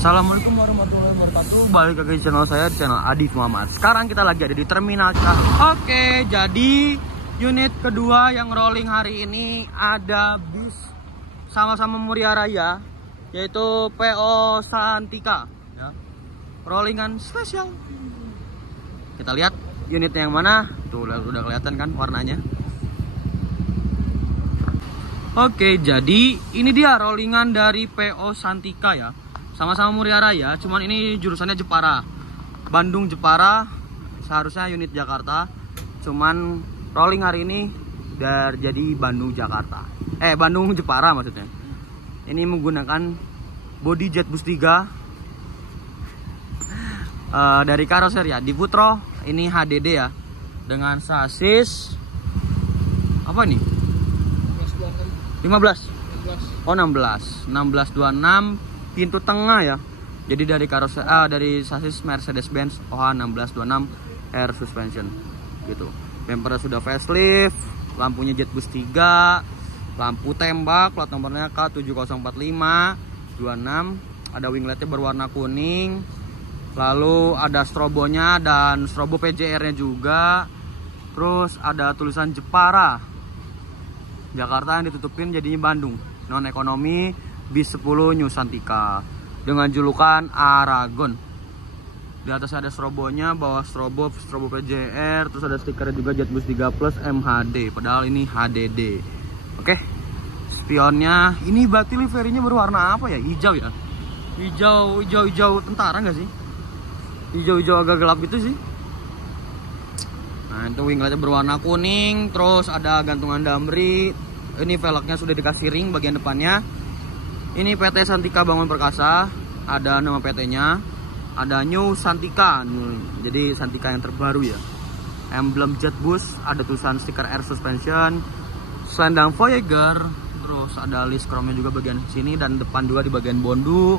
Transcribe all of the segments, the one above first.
Assalamualaikum warahmatullahi wabarakatuh. Balik lagi di channel saya, di channel Adif Muhammad. Sekarang kita lagi ada di Terminal K. Oke, jadi unit kedua yang rolling hari ini ada bis sama-sama Muria Raya, yaitu PO Santika ya. Rollingan spesial. Kita lihat unitnya yang mana. Tuh udah kelihatan kan warnanya. Oke, jadi ini dia rollingan dari PO Santika ya. Sama-sama Muria Raya, cuman ini jurusannya Jepara. Bandung Jepara, seharusnya unit Jakarta. Cuman rolling hari ini udah jadi Bandung Jakarta. Bandung Jepara maksudnya. Ini menggunakan body Jetbus 3 dari karoseri ya, di Putro. Ini HDD ya, dengan sasis apa ini? 15. Oh 16 26 pintu tengah ya. Jadi dari karoseri dari sasis Mercedes-Benz OH 1626 Air Suspension gitu. Bumpernya sudah facelift, lampunya Jetbus 3, lampu tembak, plat nomornya K704526, ada wingletnya berwarna kuning. Lalu ada strobonya dan strobo PJR-nya juga. Terus ada tulisan Jepara Jakarta yang ditutupin jadinya Bandung. Non ekonomi bis 10 New Santika dengan julukan Aragon. Di atas ada strobonya, bawah strobo PJR, terus ada stiker juga Jetbus 3 Plus MHD, padahal ini HDD. Oke. Spionnya ini berarti liverinya berwarna apa ya? Hijau ya? Hijau tentara nggak sih? Hijau agak gelap gitu sih. Nah, itu wingletnya berwarna kuning, terus ada gantungan damri. Ini velgnya sudah dikasih ring bagian depannya. Ini PT Santika Bangun Perkasa, ada nama PT-nya, ada New Santika, jadi Santika yang terbaru ya. Emblem Jetbus, ada tulisan stiker Air Suspension, selendang Voyager, terus ada list chrome-nya juga bagian sini dan depan juga di bagian bondu.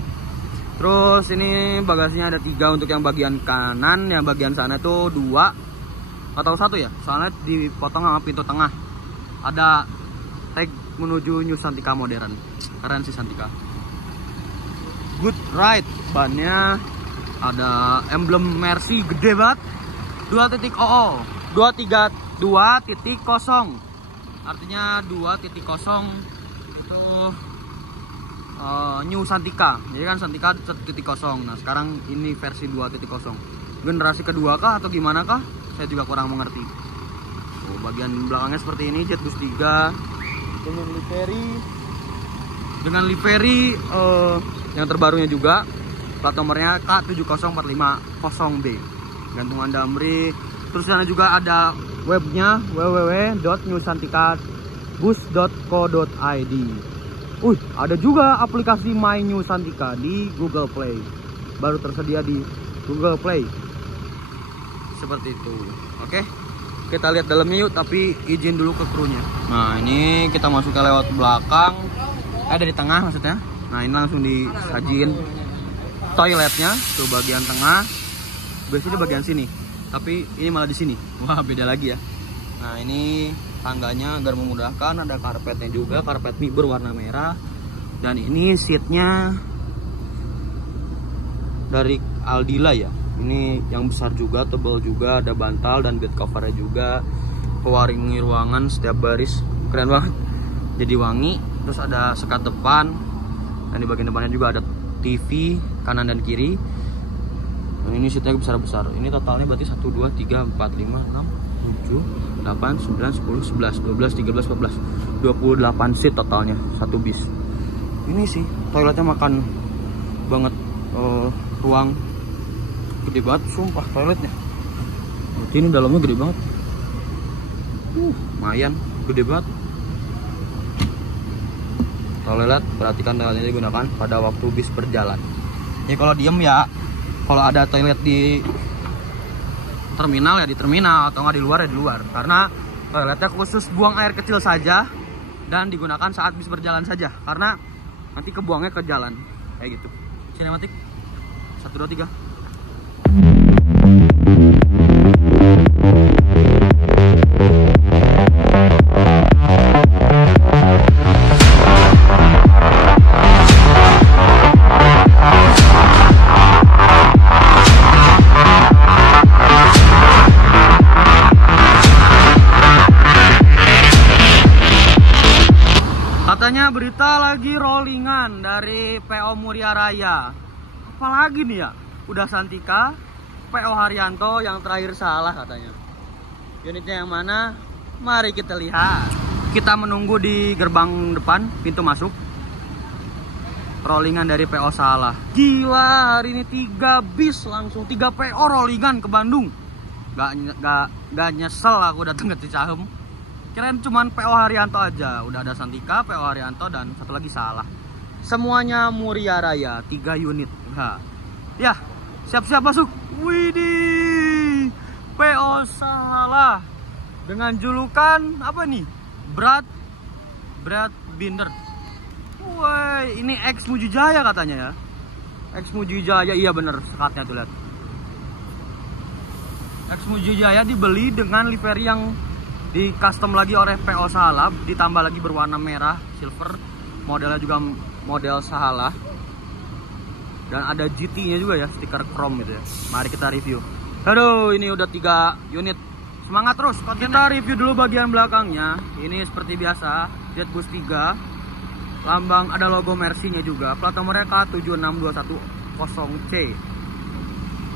Terus ini bagasinya ada 3 untuk yang bagian kanan, yang bagian sana itu 2 atau 1 ya, soalnya dipotong sama pintu tengah. Ada tag menuju New Santika modern. Keren sih Santika. Good ride. Bannya ada emblem Mercy gede banget. 2.00 2.0. Artinya 2.0 itu New Santika. Jadi kan Santika 1.0. Nah, sekarang ini versi 2.0. Generasi kedua kah atau gimana kah? Saya juga kurang mengerti. Bagian belakangnya seperti ini, Jetbus 3 dengan livery yang terbarunya juga, plat nomornya K704500B, gantungan damri. Terus sana juga ada webnya www.newsantikabus.co.id. Ada juga aplikasi My New Santika di Google Play, baru tersedia di Google Play seperti itu. Oke, kita lihat dalamnya yuk, tapi izin dulu ke krunya. Nah, ini kita masuk ke lewat belakang, ada di tengah maksudnya. Nah, ini langsung disajin toiletnya tuh bagian tengah. Biasanya bagian sini, tapi ini malah di sini. Wah, beda lagi ya. Nah, ini tangganya agar memudahkan, ada karpetnya juga, karpet mie berwarna merah. Dan ini seatnya dari Aldila ya. Ini yang besar juga, tebal juga, ada bantal dan bed covernya juga. Pewaringi ruangan setiap baris, keren banget. Jadi wangi. Terus ada sekat depan, dan di bagian depannya juga ada TV kanan dan kiri. Dan ini seatnya besar-besar. Ini totalnya berarti 1, 2, 3, 4, 5, 6, 7, 8, 9, 10, 11, 12, 13, 14, 28 seat totalnya satu bis. Ini sih toiletnya makan banget, ruang gede banget, sumpah toiletnya. Ini dalamnya gede banget. Lumayan gede banget. Toilet, perhatikan toiletnya digunakan pada waktu bis berjalan. Ya kalau diem ya, kalau ada toilet di terminal ya di terminal, atau nggak di luar ya di luar. Karena toiletnya khusus buang air kecil saja dan digunakan saat bis berjalan saja. Karena nanti kebuangnya ke jalan kayak gitu. Sinematik 1, 2, 3. lagi rollingan dari PO Muria Raya. Apalagi nih ya, udah Santika, PO Haryanto yang terakhir salah katanya. Unitnya yang mana? Mari kita lihat. Kita menunggu di gerbang depan, pintu masuk. Rollingan dari PO salah. Gila, hari ini 3 bis langsung 3 PO rollingan ke Bandung. Gak nyesel aku datang ke Cicahem. Kirain cuman PO Haryanto aja. Udah ada Santika, PO Haryanto, dan satu lagi salah. Semuanya Muria Raya, 3 unit. Nah, ya, siap-siap masuk. Widih, PO salah. Dengan julukan apa nih? Brad Binder. Woi, ini X Mujijaya katanya ya. X Mujijaya, iya bener, sekatnya tuh lihat. X Mujijaya dibeli dengan livery yang di custom lagi oleh PO Salah, ditambah lagi berwarna merah, silver. Modelnya juga model Salah. Dan ada GT-nya juga ya, stiker chrome gitu ya. Mari kita review. Aduh, ini udah 3 unit. Semangat terus kontennya. Kita review dulu bagian belakangnya. Ini seperti biasa, Jetbus 3. Lambang ada logo Mercy-nya juga. Plat nomornya K76210C.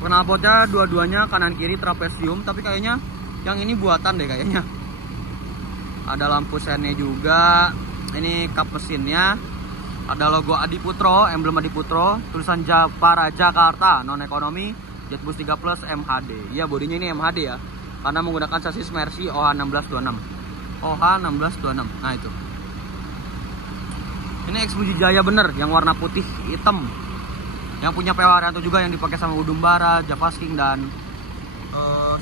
Knalpotnya dua-duanya kanan kiri trapesium, tapi kayaknya yang ini buatan deh kayaknya. Ada lampu sennya juga. Ini kap mesinnya. Ada logo Adiputro, emblem Adiputro, tulisan Japara Jakarta, non ekonomi, Jetbus 3 Plus MHD. Ya, bodinya ini MHD ya. Karena menggunakan sasis Mercy OH1626. OH1626. Nah, itu. Ini X Mujijaya bener, yang warna putih hitam. Yang punya PO Haryanto juga, yang dipakai sama Udumbara, Javasking, dan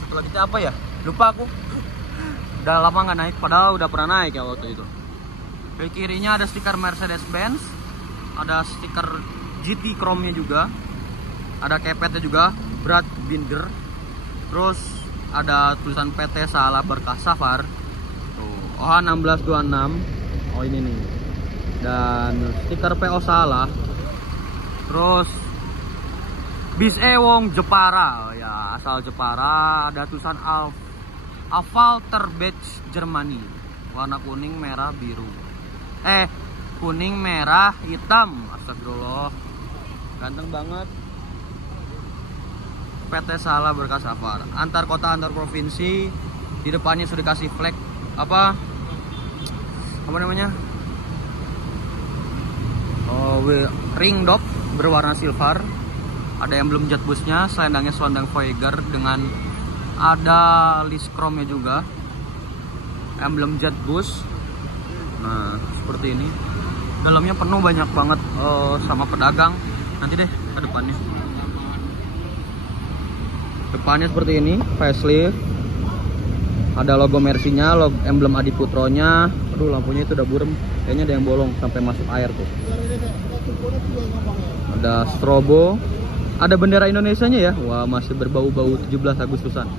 satu lagi apa ya? Lupa aku. Udah lama nggak naik, padahal udah pernah naik ya waktu itu. Di kirinya ada stiker Mercedes-Benz, ada stiker GT Chrome-nya juga, ada kepetnya juga, Brad Binder. Terus ada tulisan PT Salah Berkah Safar. Tuh, OH1626. Oh, ini nih. Dan stiker PO Salah. Terus bis Ewong Jepara, ya asal Jepara. Ada tulisan Afalterbach Germany, warna kuning merah biru, kuning merah hitam. Astagfirullah, ganteng banget. PT Salah Berkah Safar, antar kota antar provinsi. Di depannya sudah dikasih flag apa namanya, ring dop berwarna silver. Ada emblem Jetbusnya, selendangnya selendang Voyager dengan ada list chrome-nya juga, emblem Jetbus. Nah, seperti ini. Dalamnya penuh banyak banget sama pedagang. Nanti deh ke depannya. Depannya seperti ini, facelift. Ada logo Mercy-nya, logo emblem Adiputronya. Aduh, lampunya itu udah burem. Kayaknya ada yang bolong sampai masuk air tuh. Ada strobo. Ada bendera Indonesianya ya. Wah, masih berbau-bau 17 Agustusan.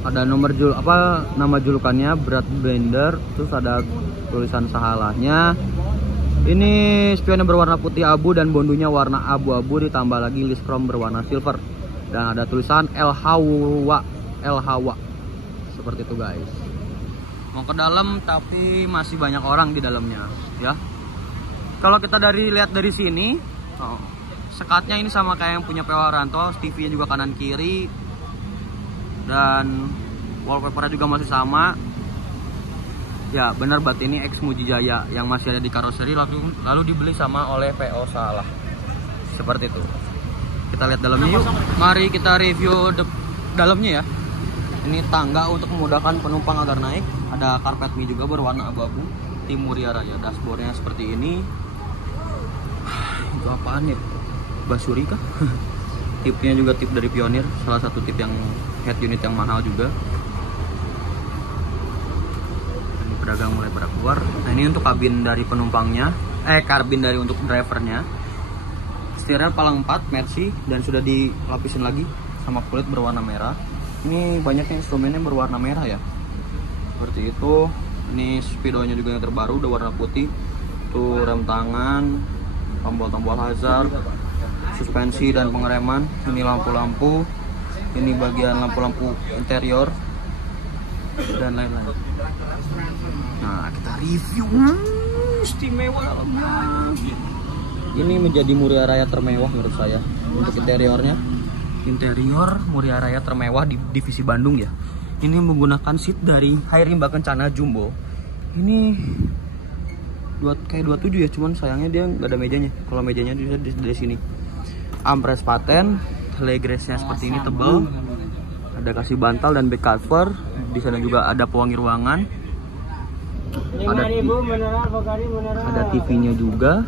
Ada nama julukannya Brad Binder. Terus ada tulisan Sahalahnya. Ini spionnya berwarna putih abu dan bondunya warna abu-abu, ditambah lagi list chrome berwarna silver. Dan ada tulisan El Hawa. Seperti itu guys. Mau ke dalam tapi masih banyak orang di dalamnya ya. Kalau kita lihat dari sini, sekatnya ini sama kayak yang punya PO Haryanto, TV-nya juga kanan kiri, dan wallpaper-nya juga masih sama. Ya benar, bat ini X Mujijaya yang masih ada di karoseri lalu dibeli oleh PO Salah. Seperti itu. Kita lihat dalamnya yuk. Mari kita review dalamnya ya. Ini tangga untuk memudahkan penumpang agar naik. Ada karpet mie juga berwarna abu-abu, tim Muria Raya. Dashboardnya seperti ini. Itu apaan ya? Basuri kah? Tipnya juga tip dari Pioneer, salah satu tip yang head unit yang mahal juga. Ini pedagang mulai pada keluar. Nah, ini untuk kabin dari penumpangnya, kabin dari untuk drivernya. Setirnya palang 4 Mercy dan sudah dilapisin lagi sama kulit berwarna merah. Ini banyaknya instrumennya berwarna merah ya. Seperti itu. Ini speedonya juga yang terbaru, udah warna putih. Tuh rem tangan, tombol-tombol hazard, suspensi dan pengereman. Ini lampu-lampu, ini bagian lampu-lampu interior dan lain-lain. Nah, kita review. Istimewa dalamnya. Ini menjadi Muria Raya termewah menurut saya. Untuk interiornya, interior Muria Raya termewah di divisi Bandung ya. Ini menggunakan seat dari Hairrimba Kencana Jumbo. Ini kayak 27 ya, cuman sayangnya dia nggak ada mejanya. Kalau mejanya bisa di sini. Ampres paten, leggresnya seperti ini tebal. Ada kasih bantal dan back cover. Di sana juga ada pewangi ruangan. Ada TV-nya juga.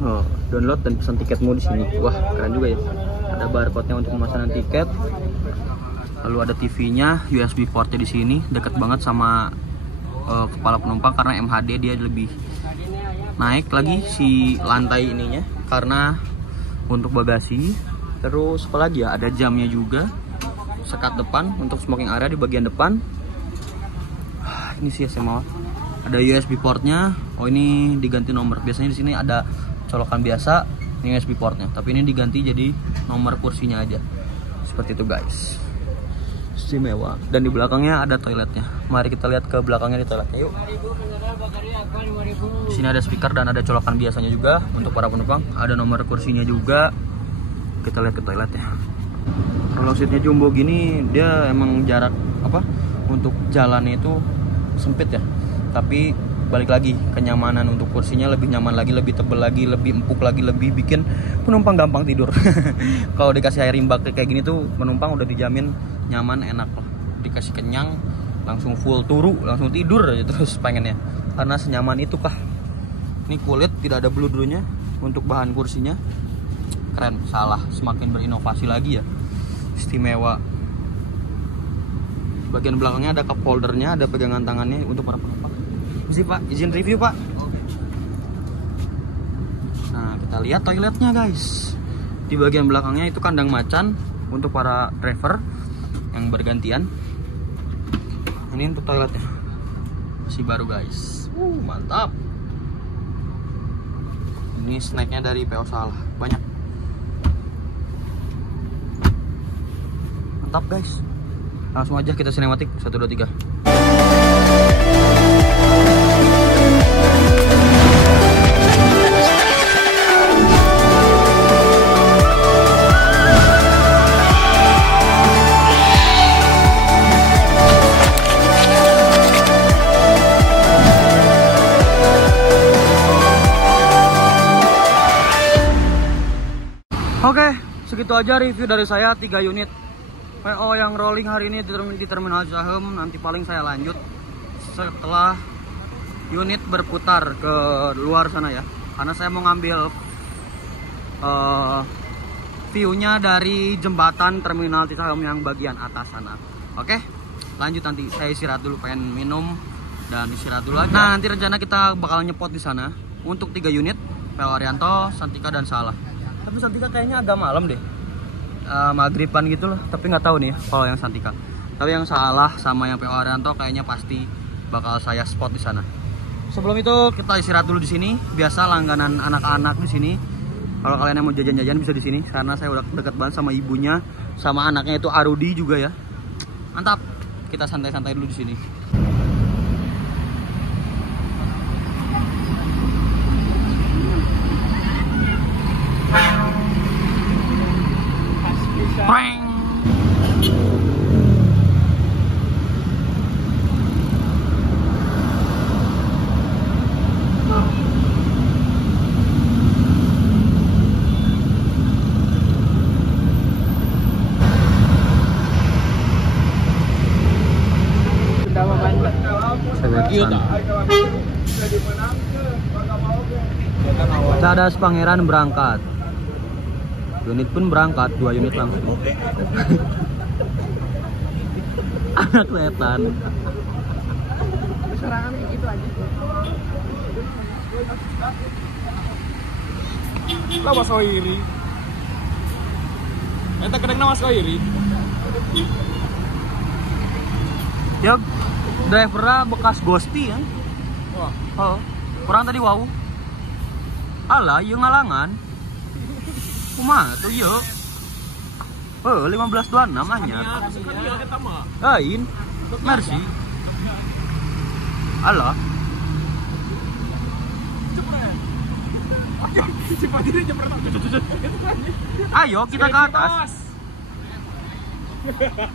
Oh, download dan pesan tiketmu di sini. Wah, keren juga ya. Ada barcode-nya untuk pemesanan tiket. Lalu ada TV-nya, USB port-nya di sini, dekat banget sama kepala penumpang karena MHD dia lebih naik lagi si lantai ininya karena untuk bagasi. Terus apa lagi ya? Ada jamnya juga. Sekat depan untuk smoking area di bagian depan. Ini sih SMA. Ada USB portnya. Oh, ini diganti nomor. Biasanya di sini ada colokan biasa, ini USB portnya. Tapi ini diganti jadi nomor kursinya aja. Seperti itu guys. Istimewa. Dan di belakangnya ada toiletnya. Mari kita lihat ke belakangnya di toiletnya. Yuk. Di sini ada speaker dan ada colokan biasanya juga untuk para penumpang. Ada nomor kursinya juga. Kita lihat ke toiletnya. Kalau seatnya jumbo gini, dia emang jarak apa untuk jalannya itu sempit ya. Tapi balik lagi kenyamanan untuk kursinya lebih nyaman lagi, lebih tebal lagi, lebih empuk lagi, lebih bikin penumpang gampang tidur. Kalau dikasih Hairrimba kayak gini tuh penumpang udah dijamin nyaman, enak lah. Dikasih kenyang, langsung full turu, langsung tidur aja terus pengennya. Karena senyaman itu kah. Ini kulit tidak ada bludrunya untuk bahan kursinya. Keren, salah, semakin berinovasi lagi ya. Istimewa. Bagian belakangnya ada cup holdernya, ada pegangan tangannya untuk para penumpang. Misi Pak, izin review Pak. Nah, kita lihat toiletnya guys. Di bagian belakangnya itu kandang macan untuk para driver yang bergantian. Ini untuk toiletnya. Masih baru guys. Mantap. Ini snacknya dari PO Salah, banyak. Mantap guys. Langsung aja kita sinematik 1 2 3. Oke, segitu aja review dari saya 3 unit PO yang rolling hari ini di Terminal Cicahem. Nanti paling saya lanjut setelah unit berputar ke luar sana ya, karena saya mau ngambil view-nya dari jembatan Terminal Cicahem yang bagian atas sana. Oke, lanjut nanti saya istirahat dulu, pengen minum dan istirahat dulu aja. Nah, nanti rencana kita bakal nyepot di sana untuk 3 unit PO Arianto, Santika dan Salah. Tapi Santika kayaknya agak malam deh, maghriban gitu loh. Tapi nggak tahu nih kalau yang Santika. Tapi yang Salah sama yang PO Arianto kayaknya pasti bakal saya spot di sana. Sebelum itu kita istirahat dulu di sini. Biasa langganan anak-anak di sini. Kalau kalian yang mau jajan-jajan bisa di sini, karena saya udah deket banget sama ibunya, sama anaknya itu Arudi juga ya. Mantap. Kita santai-santai dulu di sini. Prank. Cadas Pangeran berangkat. Unit pun berangkat, 2 unit langsung. Anak setan. Serangan gitu aja. Lah Mas Oiri. Eta kedengna Mas Oiri. Ya, drivernya bekas Gosti ya. Wah, Oh, kurang tadi wow. Alah, ieu ngalangan. Kumaha tuh ieu? 1526 anyar. Lain. Mercy. Alah. Cepat ini jepret. Ayo kita ke atas.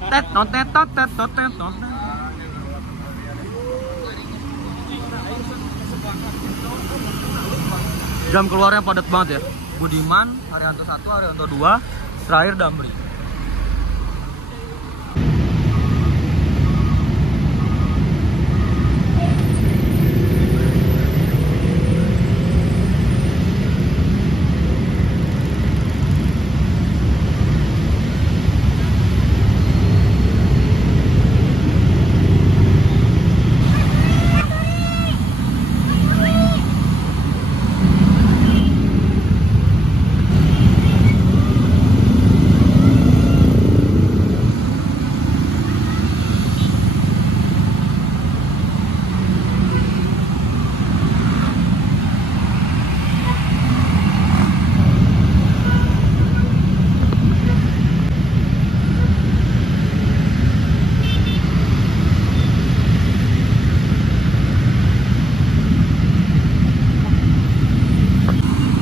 Tet not tet tot tet tot tet tot. Jam keluarnya padat banget ya. Budiman, Haryanto 1, Haryanto 2, terakhir Damri.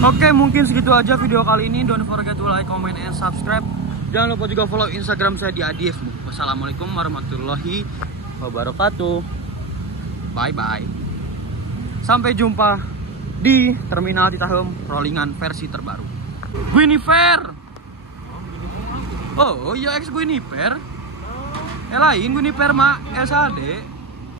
Oke, mungkin segitu aja video kali ini. Don't forget to like, comment, and subscribe. Jangan lupa juga follow Instagram saya di Adiefmu. Wassalamualaikum warahmatullahi wabarakatuh. Bye-bye. Sampai jumpa di Terminal Citahem rollingan versi terbaru. Guinevere. Oh, iya ex Guinevere. Lain Guinevere mah SAD.